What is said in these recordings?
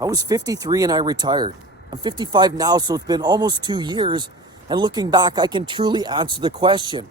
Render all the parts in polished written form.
I was 53 and I retired. I'm 55 now, so it's been almost 2 years. And looking back, I can truly answer the question,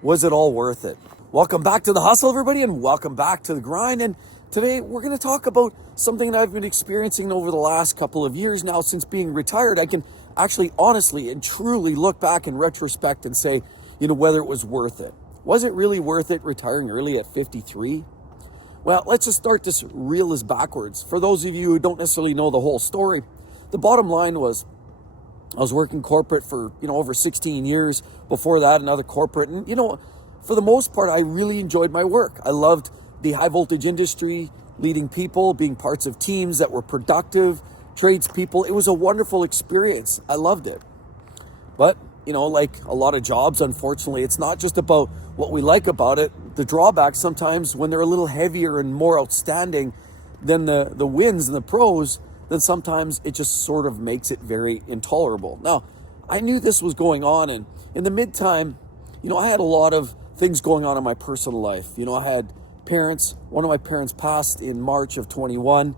was it all worth it? Welcome back to the hustle, everybody, and welcome back to the grind. And today we're going to talk about something that I've been experiencing over the last couple of years now since being retired. I can actually honestly and truly look back in retrospect and say, whether it was worth it. Was it really worth it retiring early at 53? Well, let's just start this reel as backwards. For those of you who don't necessarily know the whole story, the bottom line was I was working corporate for, over 16 years. Before that, another corporate. And, for the most part, I really enjoyed my work. I loved the high voltage industry, leading people, being parts of teams that were productive, tradespeople. It was a wonderful experience. I loved it. But, like a lot of jobs, unfortunately, it's not just about what we like about it. The drawbacks sometimes, when they're a little heavier and more outstanding than the wins and the pros, then sometimes it just sort of makes it very intolerable. Now, I knew this was going on, and in the midtime, I had a lot of things going on in my personal life. I had parents. One of my parents passed in March of 21,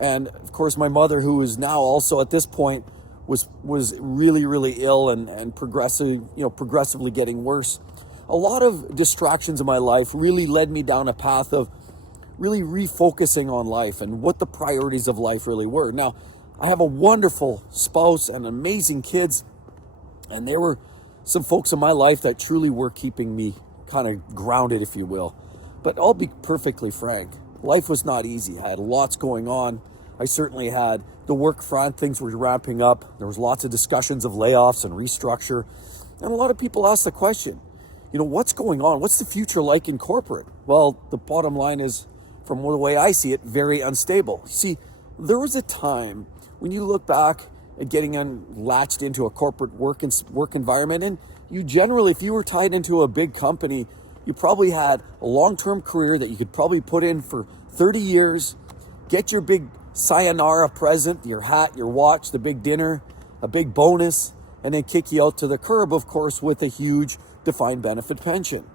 and of course my mother, who is now also at this point was really, really ill and progressively getting worse. A lot of distractions in my life really led me down a path of really refocusing on life and what the priorities of life really were. Now, I have a wonderful spouse and amazing kids, and there were some folks in my life that truly were keeping me kind of grounded, if you will. But I'll be perfectly frank, life was not easy. I had lots going on. I certainly had the work front, things were ramping up. There was lots of discussions of layoffs and restructure. And a lot of people asked the question, what's going on? What's the future like in corporate? Well, the bottom line is, from the way I see it, very unstable. See, there was a time when you look back at getting latched into a corporate work environment, and you generally, if you were tied into a big company, you probably had a long-term career that you could probably put in for 30 years, get your big sayonara present, your hat, your watch, the big dinner, a big bonus, and then kick you out to the curb, of course, with a huge defined benefit pension.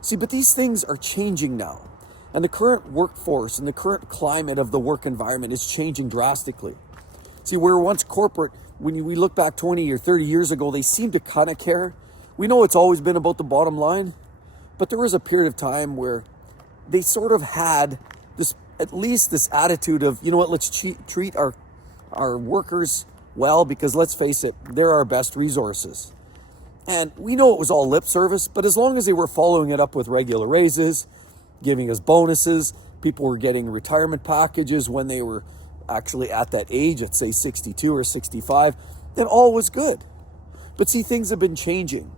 See, but these things are changing now. And the current workforce and the current climate of the work environment is changing drastically. See, where once corporate, when we look back 20 or 30 years ago, they seemed to kind of care. We know it's always been about the bottom line, but there was a period of time where they sort of had this, at least this attitude of, let's treat our workers well, because let's face it, they're our best resources. And we know it was all lip service, but as long as they were following it up with regular raises, giving us bonuses, people were getting retirement packages when they were actually at that age, at say 62 or 65, then all was good. But see, things have been changing.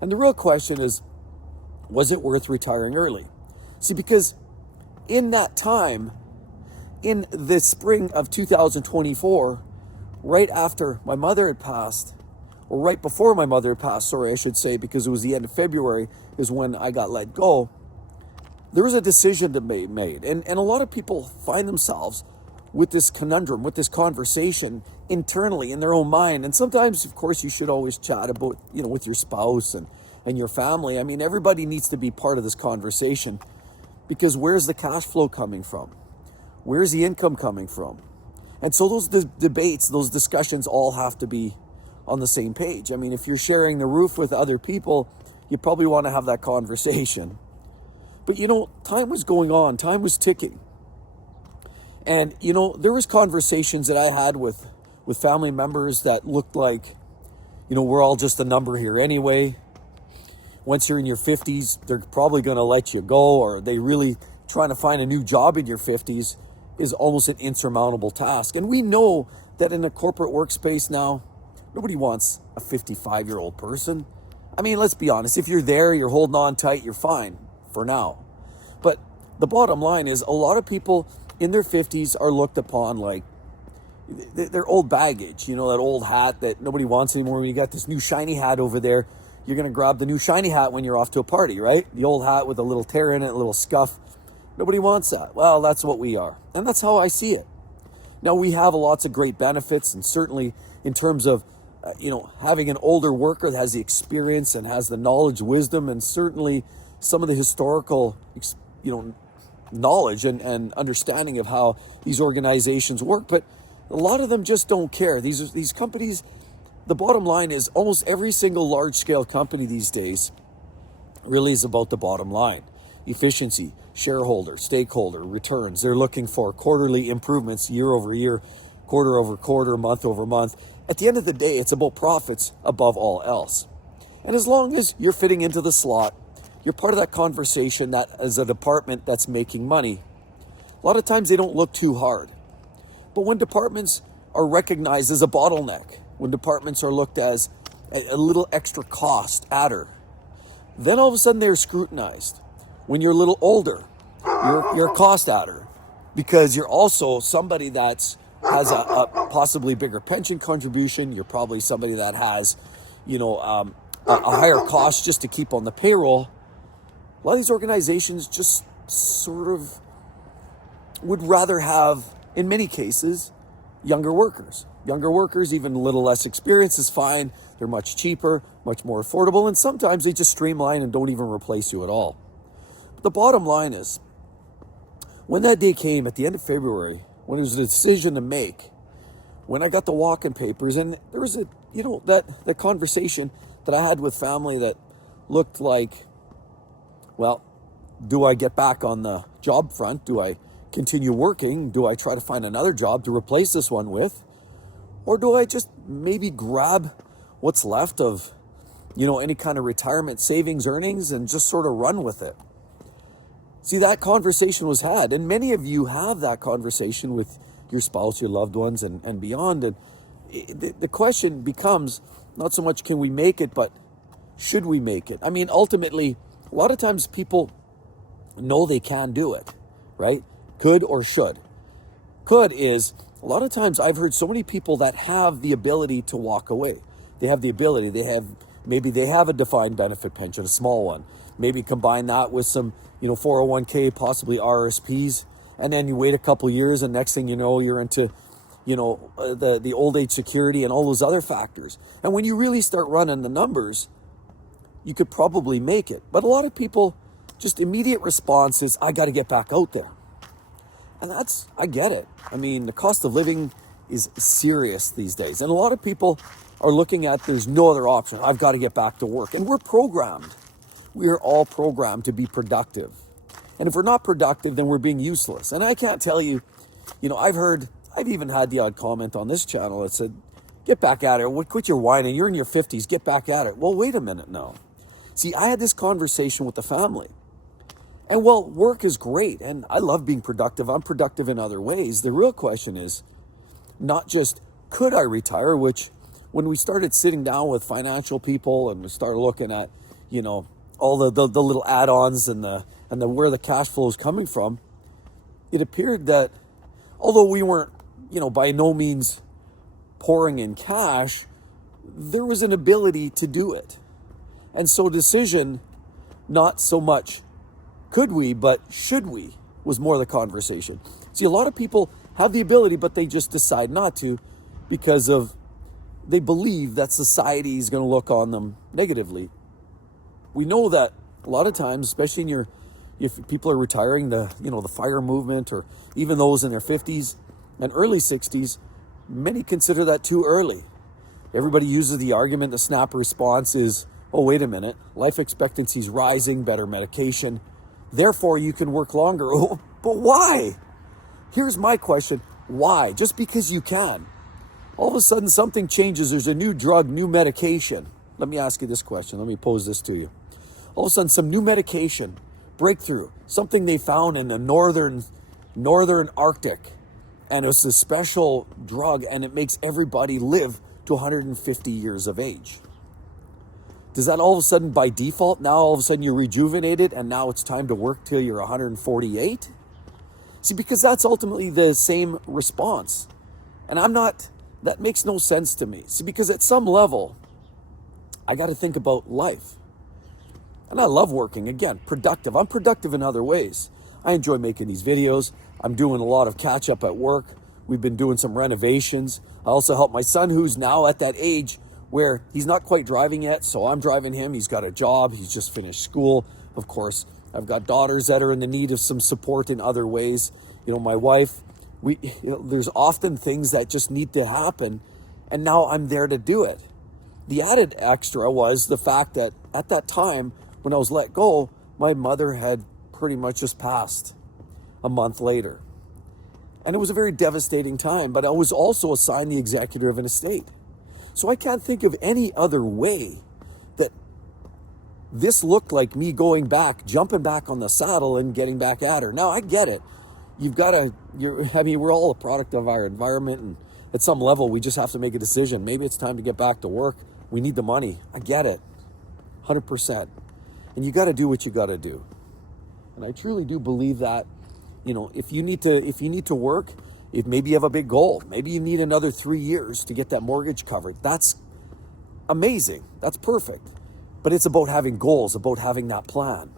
And the real question is, was it worth retiring early? See, because in that time, in the spring of 2024, right after my mother had passed, or right before my mother had passed, I should say, because it was the end of February is when I got let go, there was a decision to be made. And a lot of people find themselves with this conundrum, with this conversation internally in their own mind. And sometimes, of course, you should always chat about, with your spouse and your family. I mean, everybody needs to be part of this conversation, because where's the cash flow coming from? Where's the income coming from? And so those debates, those discussions all have to be on the same page. I mean, if you're sharing the roof with other people, you probably want to have that conversation. But, time was going on. Time was ticking. And, there was conversations that I had with family members that looked like, we're all just a number here anyway. Once you're in your 50s, they're probably going to let you go, or they really trying to find a new job in your 50s is almost an insurmountable task. And we know that in a corporate workspace now, nobody wants a 55-year-old person. I mean, let's be honest. If you're there, you're holding on tight, you're fine for now. But the bottom line is, a lot of people in their 50s are looked upon like they're old baggage, that old hat that nobody wants anymore. When you got this new shiny hat over there, you're going to grab the new shiny hat when you're off to a party, right? The old hat with a little tear in it, a little scuff. Nobody wants that. Well, that's what we are. And that's how I see it. Now, we have lots of great benefits, and certainly in terms of, having an older worker that has the experience and has the knowledge, wisdom, and certainly some of the historical, knowledge and understanding of how these organizations work, but a lot of them just don't care. These companies, the bottom line is almost every single large-scale company these days really is about the bottom line. Efficiency, shareholder, stakeholder, returns. They're looking for quarterly improvements year over year, quarter over quarter, month over month. At the end of the day, it's about profits above all else. And as long as you're fitting into the slot, you're part of that conversation that as a department that's making money. A lot of times they don't look too hard. But when departments are recognized as a bottleneck, when departments are looked as a little extra cost adder, then all of a sudden they're scrutinized. When you're a little older, you're a cost adder because you're also somebody that has a possibly bigger pension contribution. You're probably somebody that has, a higher cost just to keep on the payroll. A lot of these organizations just sort of would rather have, in many cases, younger workers. Younger workers, even a little less experience is fine. They're much cheaper, much more affordable, and sometimes they just streamline and don't even replace you at all. But the bottom line is, when that day came at the end of February, when there was a decision to make, when I got the walk-in papers, and there was that conversation that I had with family that looked like, well, do I get back on the job front? Do I continue working? Do I try to find another job to replace this one with? Or do I just maybe grab what's left of, any kind of retirement savings earnings and just sort of run with it? See, that conversation was had, and many of you have that conversation with your spouse, your loved ones, and beyond. And the question becomes not so much can we make it, but should we make it? I mean, ultimately, a lot of times people know they can do it, right? Could or should. Could is, a lot of times I've heard so many people that have the ability to walk away. They have the ability. Maybe they have a defined benefit pension, a small one. Maybe combine that with some, 401k, possibly RSPs. And then you wait a couple years and next thing you know, you're into, the old age security and all those other factors. And when you really start running the numbers, you could probably make it. But a lot of people, just immediate response is, I got to get back out there. And I get it. I mean, the cost of living is serious these days. And a lot of people are looking at there's no other option. I've got to get back to work. And we're programmed. We are all programmed to be productive. And if we're not productive, then we're being useless. And I can't tell you, I've even had the odd comment on this channel that said, get back at it. Quit your whining. You're in your 50s. Get back at it. Well, wait a minute now. See, I had this conversation with the family. And well, work is great. And I love being productive. I'm productive in other ways. The real question is not just, could I retire? Which when we started sitting down with financial people and we started looking at, all the little add-ons and the where the cash flow is coming from, it appeared that although we weren't, by no means pouring in cash, there was an ability to do it. And so decision, not so much could we, but should we, was more the conversation. See, a lot of people have the ability, but they just decide not to because they believe that society is going to look on them negatively. We know that a lot of times, especially if people are retiring, the FIRE movement, or even those in their 50s and early 60s, many consider that too early. Everybody uses the argument, the snap response is, oh, wait a minute, life expectancy is rising, better medication, therefore you can work longer. Oh, but why? Here's my question. Why? Just because you can. All of a sudden something changes. There's a new drug, new medication. Let me ask you this question. Let me pose this to you. All of a sudden some new medication, breakthrough, something they found in the northern Arctic. And it's a special drug and it makes everybody live to 150 years of age. Does that all of a sudden by default, now all of a sudden you're rejuvenated and now it's time to work till you're 148? See, because that's ultimately the same response. And that makes no sense to me. See, because at some level, I got to think about life. And I love working, again, productive. I'm productive in other ways. I enjoy making these videos. I'm doing a lot of catch up at work. We've been doing some renovations. I also help my son, who's now at that age where he's not quite driving yet, so I'm driving him. He's got a job. He's just finished school. Of course, I've got daughters that are in the need of some support in other ways. My wife, there's often things that just need to happen, and now I'm there to do it. The added extra was the fact that at that time when I was let go, my mother had pretty much just passed a month later. And it was a very devastating time, but I was also assigned the executor of an estate. So I can't think of any other way that this looked like me going back, jumping back on the saddle and getting back at her. Now, I get it. We're all a product of our environment, and at some level, we just have to make a decision. Maybe it's time to get back to work. We need the money. I get it, 100%. And you got to do what you got to do. And I truly do believe that, if you need to work, if maybe you have a big goal, maybe you need another 3 years to get that mortgage covered. That's amazing. That's perfect. But it's about having goals, about having that plan.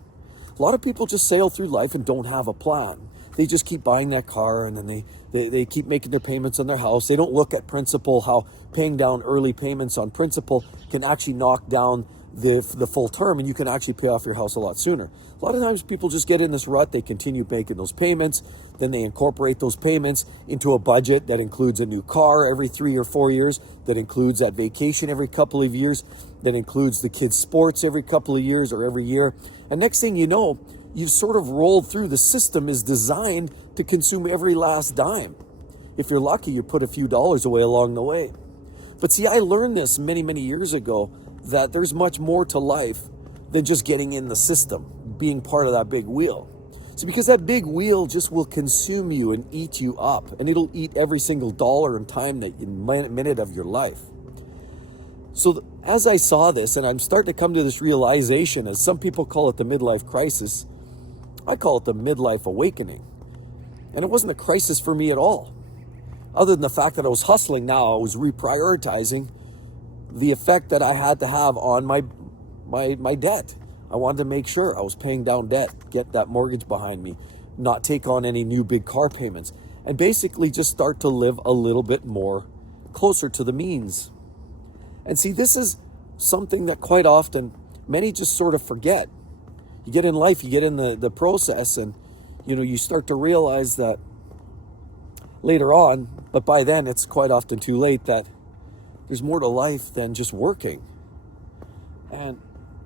A lot of people just sail through life and don't have a plan. They just keep buying that car, and then they keep making their payments on their house. They don't look at principal, how paying down early payments on principal can actually knock down the full term, and you can actually pay off your house a lot sooner. A lot of times people just get in this rut. They continue making those payments. Then they incorporate those payments into a budget that includes a new car every 3 or 4 years, that includes that vacation every couple of years, that includes the kids' sports every couple of years or every year. And next thing you know, you've sort of rolled through. The system is designed to consume every last dime. If you're lucky, you put a few dollars away along the way. But see, I learned this many, many years ago, that there's much more to life than just getting in the system, being part of that big wheel. So because that big wheel just will consume you and eat you up, and it'll eat every single dollar and time, minute of your life. So as I saw this, and I'm starting to come to this realization, as some people call it the midlife crisis, I call it the midlife awakening. And it wasn't a crisis for me at all. Other than the fact that I was hustling now, I was reprioritizing the effect that I had to have on my debt. I wanted to make sure I was paying down debt, get that mortgage behind me, not take on any new big car payments, and basically just start to live a little bit more closer to the means. And see, this is something that quite often many just sort of forget. You get in life, you get in the process, and you start to realize that later on, but by then it's quite often too late, that there's more to life than just working. And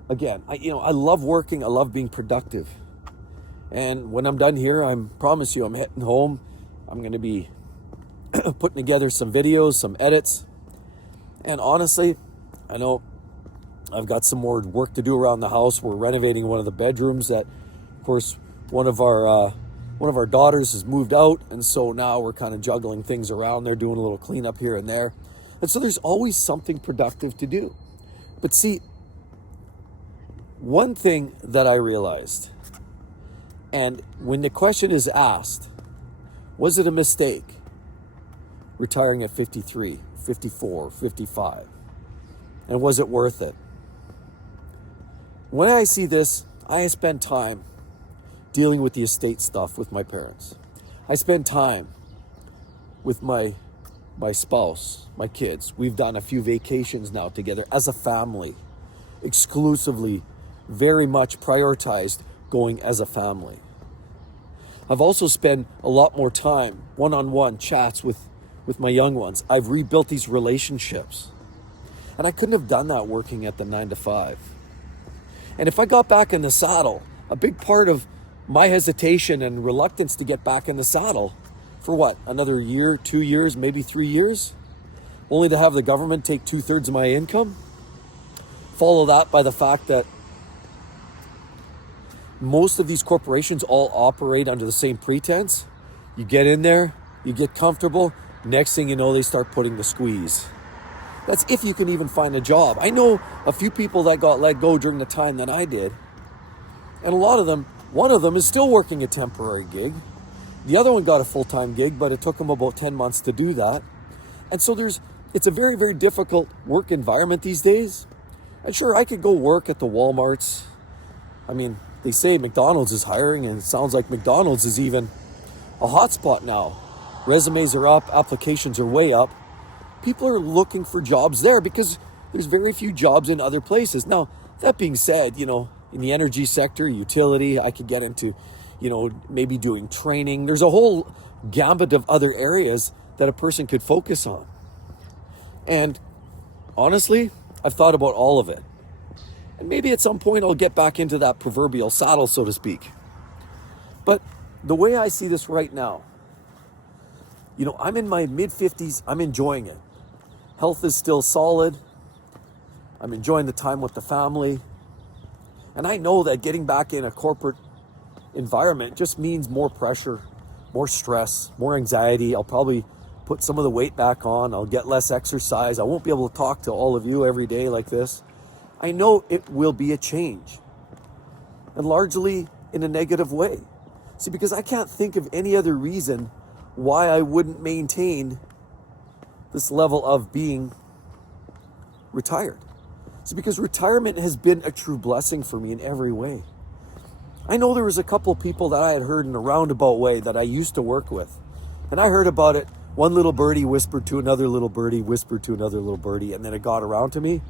again, I love working. I love being productive. And when I'm done here, I promise you, I'm heading home. I'm going to be putting together some videos, some edits. And honestly, I know I've got some more work to do around the house. We're renovating one of the bedrooms that, of course, one of our daughters has moved out. And so now we're kind of juggling things around. They're doing a little cleanup here and there. And so there's always something productive to do. But see, one thing that I realized, and when the question is asked, was it a mistake retiring at 53, 54, 55? And was it worth it? When I see this, I spend time dealing with the estate stuff with my parents. I spend time with my spouse, my kids. We've done a few vacations now together as a family, exclusively, very much prioritized going as a family. I've also spent a lot more time, one-on-one chats with my young ones. I've rebuilt these relationships. And I couldn't have done that working at the 9 to 5. And if I got back in the saddle, a big part of my hesitation and reluctance to get back in the saddle for what, another year, 2 years, maybe 3 years, only to have the government take 2/3 of my income? Follow that by the fact that most of these corporations all operate under the same pretense. You get in there, you get comfortable, next thing you know, they start putting the squeeze. That's if you can even find a job. I know a few people that got let go during the time that I did. And a lot of them, one of them is still working a temporary gig. The other one got a full-time gig, but it took him about 10 months to do that. And so it's a very, very difficult work environment these days. And sure, I could go work at the Walmarts. I mean, they say McDonald's is hiring, and it sounds like McDonald's is even a hotspot now. Resumes are up, applications are way up. People are looking for jobs there because there's very few jobs in other places. Now, that being said, in the energy sector, utility. I could get into, maybe doing training. There's a whole gambit of other areas that a person could focus on. And honestly, I've thought about all of it. And maybe at some point I'll get back into that proverbial saddle, so to speak. But the way I see this right now, I'm in my mid-50s. I'm enjoying it. Health is still solid. I'm enjoying the time with the family. And I know that getting back in a corporate environment just means more pressure, more stress, more anxiety. I'll probably put some of the weight back on. I'll get less exercise. I won't be able to talk to all of you every day like this. I know it will be a change, and largely in a negative way. See, because I can't think of any other reason why I wouldn't maintain this level of being retired. See, because retirement has been a true blessing for me in every way. I know there was a couple of people that I had heard in a roundabout way that I used to work with, and I heard about it. One little birdie whispered to another little birdie, whispered to another little birdie, and then it got around to me.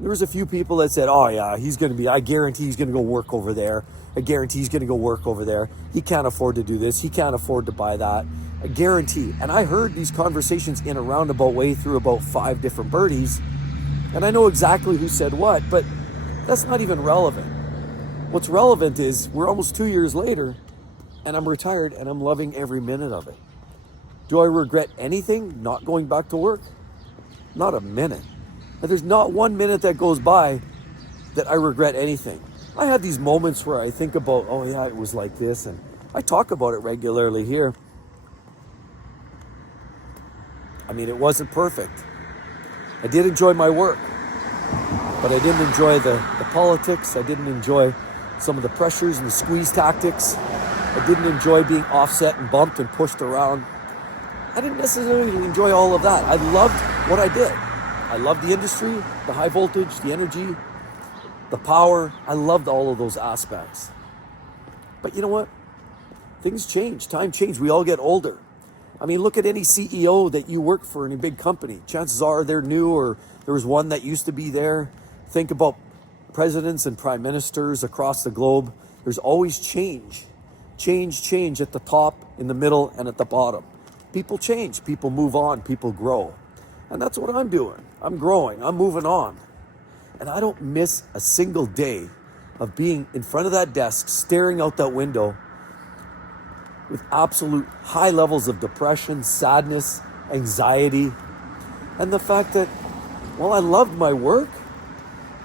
There was a few people that said, oh yeah, I guarantee he's going to go work over there. I guarantee he's going to go work over there. He can't afford to do this. He can't afford to buy that. I guarantee. And I heard these conversations in a roundabout way through about 5 different birdies. And I know exactly who said what, but that's not even relevant. What's relevant is we're almost 2 years later and I'm retired and I'm loving every minute of it. Do I regret anything not going back to work? Not a minute. And there's not 1 minute that goes by that I regret anything. I have these moments where I think about, oh yeah, it was like this, and I talk about it regularly here. I mean, it wasn't perfect. I did enjoy my work, but I didn't enjoy the politics. I didn't enjoy some of the pressures and the squeeze tactics. I didn't enjoy being offset and bumped and pushed around. I didn't necessarily enjoy all of that. I loved what I did. I loved the industry, the high voltage, the energy, the power. I loved all of those aspects. But you know what? Things change. Time change. We all get older. I mean, look at any CEO that you work for in a big company. Chances are they're new, or there was one that used to be there. Think about presidents and prime ministers across the globe. There's always change. Change at the top, in the middle, and at the bottom. People change. People move on. People grow. And that's what I'm doing. I'm growing. I'm moving on. And I don't miss a single day of being in front of that desk, staring out that window with absolute high levels of depression, sadness, anxiety, and the fact that, while I loved my work,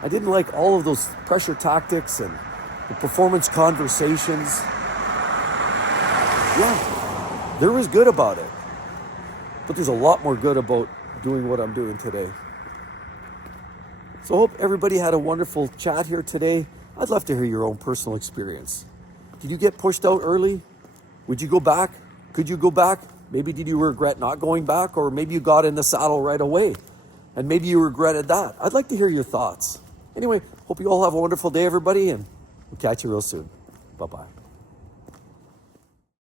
I didn't like all of those pressure tactics and the performance conversations. Yeah, there was good about it. But there's a lot more good about doing what I'm doing today. So I hope everybody had a wonderful chat here today. I'd love to hear your own personal experience. Did you get pushed out early? Would you go back? Could you go back? Maybe did you regret not going back? Or maybe you got in the saddle right away and maybe you regretted that. I'd like to hear your thoughts. Anyway, hope you all have a wonderful day, everybody, and we'll catch you real soon. Bye-bye.